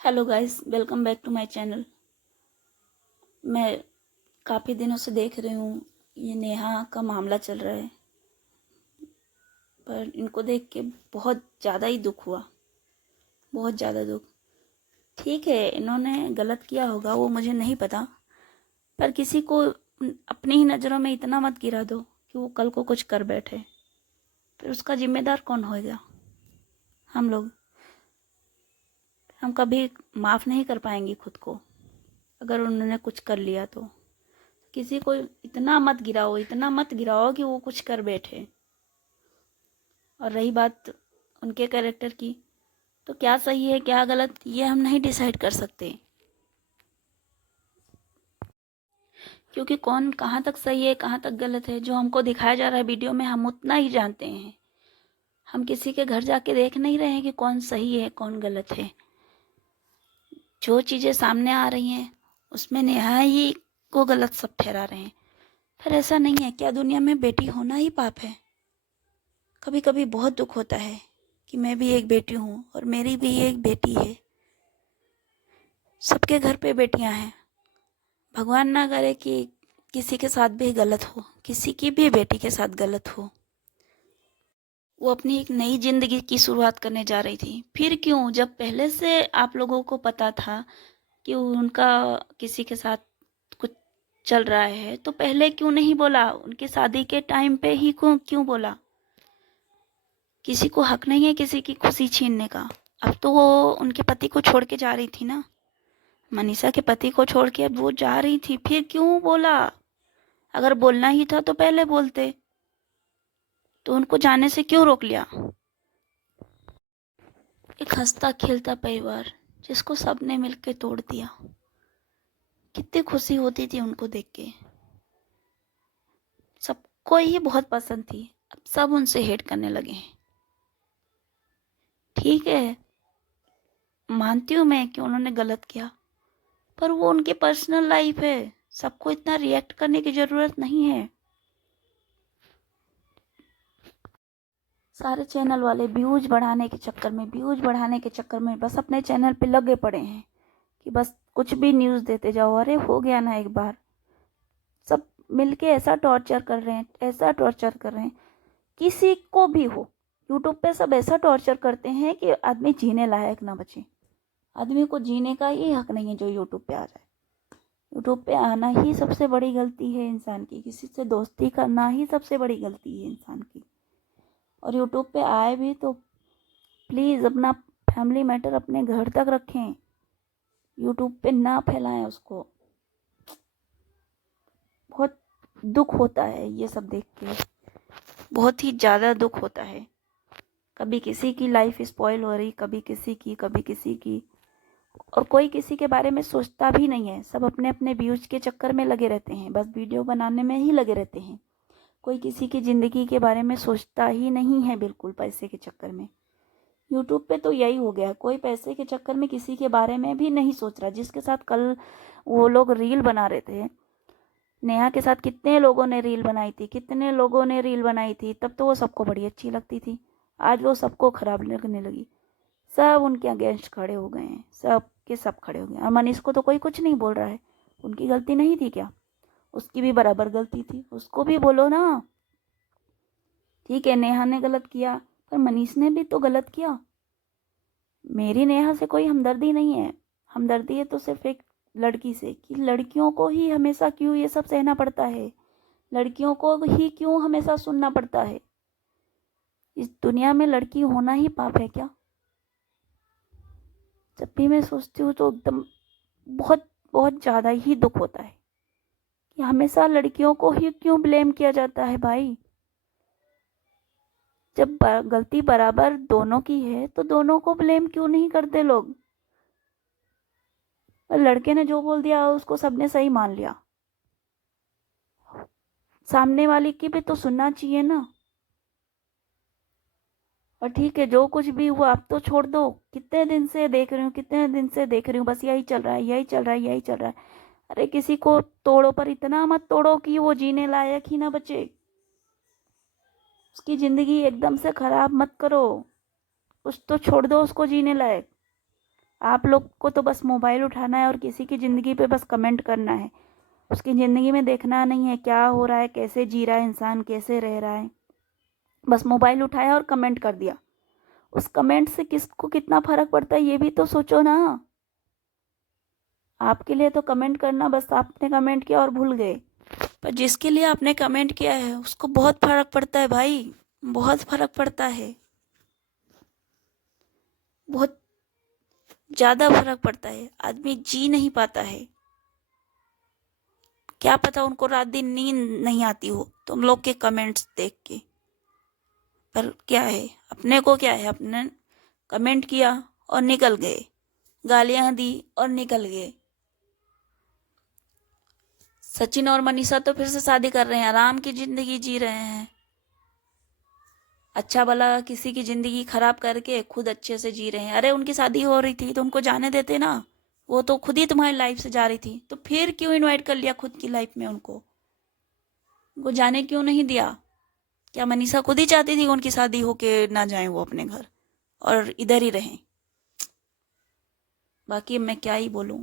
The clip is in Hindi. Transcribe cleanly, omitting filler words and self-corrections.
Hello guys, welcome back to my channel. मैं काफ़ी दिनों से देख रही हूँ ये नेहा का मामला चल रहा है, पर इनको देख के बहुत ज़्यादा ही दुख हुआ, बहुत ज़्यादा दुख। ठीक है, इन्होंने गलत किया होगा, वो मुझे नहीं पता, पर किसी को अपनी ही नज़रों में इतना मत गिरा दो कि वो कल को कुछ कर बैठे, फिर उसका जिम्मेदार कौन होएगा? हम लोग। हम कभी माफ़ नहीं कर पाएंगे खुद को अगर उन्होंने कुछ कर लिया तो। किसी को इतना मत गिराओ, इतना मत गिराओ कि वो कुछ कर बैठे। और रही बात उनके कैरेक्टर की, तो क्या सही है क्या गलत ये हम नहीं डिसाइड कर सकते, क्योंकि कौन कहाँ तक सही है कहाँ तक गलत है जो हमको दिखाया जा रहा है वीडियो में, हम उतना ही जानते हैं। हम किसी के घर जाके देख नहीं रहे हैं कि कौन सही है कौन गलत है। जो चीज़ें सामने आ रही हैं उसमें नेहा ही को गलत सब ठहरा रहे हैं। फिर ऐसा नहीं है, क्या दुनिया में बेटी होना ही पाप है? कभी कभी बहुत दुख होता है कि मैं भी एक बेटी हूँ और मेरी भी एक बेटी है। सबके घर पे बेटियां हैं। भगवान ना करे कि किसी के साथ भी गलत हो, किसी की भी बेटी के साथ गलत हो। वो अपनी एक नई जिंदगी की शुरुआत करने जा रही थी, फिर क्यों? जब पहले से आप लोगों को पता था कि उनका किसी के साथ कुछ चल रहा है, तो पहले क्यों नहीं बोला? उनकी शादी के टाइम पे ही क्यों बोला? किसी को हक नहीं है किसी की खुशी छीनने का। अब तो वो उनके पति को छोड़ के जा रही थी ना, मनीषा के पति को छोड़ के अब वो जा रही थी, फिर क्यों बोला? अगर बोलना ही था तो पहले बोलते, तो उनको जाने से क्यों रोक लिया? एक हंसता खेलता परिवार जिसको सबने मिलकर तोड़ दिया। कितनी खुशी होती थी उनको देख के, सबको ही बहुत पसंद थी, अब सब उनसे हेट करने लगे हैं। ठीक है, मानती हूँ मैं कि उन्होंने गलत किया, पर वो उनकी पर्सनल लाइफ है, सबको इतना रिएक्ट करने की जरूरत नहीं है। सारे चैनल वाले व्यूज बढ़ाने के चक्कर में बस अपने चैनल पे लगे पड़े हैं कि बस कुछ भी न्यूज़ देते जाओ। अरे हो गया ना एक बार। सब मिलके ऐसा टॉर्चर कर रहे हैं, ऐसा टॉर्चर कर रहे हैं, किसी को भी हो। यूट्यूब पे सब ऐसा टॉर्चर करते हैं कि आदमी जीने लायक ना बचे। आदमी को जीने का ही हक नहीं है जो यूट्यूब पे आ जाए। यूट्यूब पे आना ही सबसे बड़ी गलती है इंसान की, किसी से दोस्ती करना ही सबसे बड़ी गलती है इंसान की। और यूट्यूब पे आए भी तो प्लीज़ अपना फैमिली मैटर अपने घर तक रखें, यूट्यूब पे ना फैलाएं उसको। बहुत दुख होता है ये सब देख के, बहुत ही ज़्यादा दुख होता है। कभी किसी की लाइफ स्पॉइल हो रही, कभी किसी की, और कोई किसी के बारे में सोचता भी नहीं है। सब अपने अपने व्यूज के चक्कर में लगे रहते हैं, बस वीडियो बनाने में ही लगे रहते हैं। कोई किसी की ज़िंदगी के बारे में सोचता ही नहीं है, बिल्कुल। पैसे के चक्कर में यूट्यूब पे तो यही हो गया, कोई पैसे के चक्कर में किसी के बारे में भी नहीं सोच रहा। जिसके साथ कल वो लोग रील बना रहे थे, नेहा के साथ कितने लोगों ने रील बनाई थी, तब तो वो सबको बड़ी अच्छी लगती थी। आज वो सबको खराब लगने लगी, सब उनके अगेंस्ट खड़े हो गए हैं, सब के सब खड़े हो गए। और मनीष को तो कोई कुछ नहीं बोल रहा है। उनकी गलती नहीं थी क्या? उसकी भी बराबर गलती थी, उसको भी बोलो ना। ठीक है, नेहा ने गलत किया, पर मनीष ने भी तो गलत किया। मेरी नेहा से कोई हमदर्दी नहीं है, हमदर्दी है तो सिर्फ एक लड़की से, कि लड़कियों को ही हमेशा क्यों ये सब सहना पड़ता है, लड़कियों को ही क्यों हमेशा सुनना पड़ता है। इस दुनिया में लड़की होना ही पाप है क्या? जब भी मैं सोचती हूँ तो एकदम बहुत बहुत ज़्यादा ही दुख होता है कि हमेशा लड़कियों को ही क्यों ब्लेम किया जाता है भाई। जब गलती बराबर दोनों की है तो दोनों को ब्लेम क्यों नहीं करते लोग? और लड़के ने जो बोल दिया उसको सबने सही मान लिया, सामने वाले की भी तो सुनना चाहिए ना। और ठीक है, जो कुछ भी हुआ अब तो छोड़ दो। कितने दिन से देख रही हूँ, बस यही चल रहा है, यही चल रहा है, यही चल रहा है। अरे किसी को तोड़ो, पर इतना मत तोड़ो कि वो जीने लायक ही ना बचे। उसकी जिंदगी एकदम से खराब मत करो, कुछ तो छोड़ दो उसको जीने लायक। आप लोग को तो बस मोबाइल उठाना है और किसी की ज़िंदगी पे बस कमेंट करना है। उसकी ज़िंदगी में देखना नहीं है क्या हो रहा है, कैसे जी रहा है इंसान, कैसे रह रहा है। बस मोबाइल उठाया और कमेंट कर दिया। उस कमेंट से किसको कितना फ़र्क पड़ता है ये भी तो सोचो ना। आपके लिए तो कमेंट करना, बस आपने कमेंट किया और भूल गए, पर जिसके लिए आपने कमेंट किया है उसको बहुत फ़र्क पड़ता है भाई, बहुत फ़र्क पड़ता है, बहुत ज़्यादा फ़र्क पड़ता है। आदमी जी नहीं पाता है। क्या पता उनको रात दिन नींद नहीं आती हो तुम लोग के कमेंट्स देख के। पर क्या है, अपने को क्या है, अपने कमेंट किया और निकल गए, गालियां दी और निकल गए। सचिन और मनीषा तो फिर से शादी कर रहे हैं, आराम की जिंदगी जी रहे हैं। अच्छा भला किसी की जिंदगी खराब करके खुद अच्छे से जी रहे हैं। अरे उनकी शादी हो रही थी तो उनको जाने देते ना, वो तो खुद ही तुम्हारी लाइफ से जा रही थी, तो फिर क्यों इनवाइट कर लिया खुद की लाइफ में उनको जाने क्यों नहीं दिया? क्या मनीषा खुद ही चाहती थी उनकी शादी हो के ना जाए वो अपने घर और इधर ही रहें? बाकी मैं क्या ही बोलूं।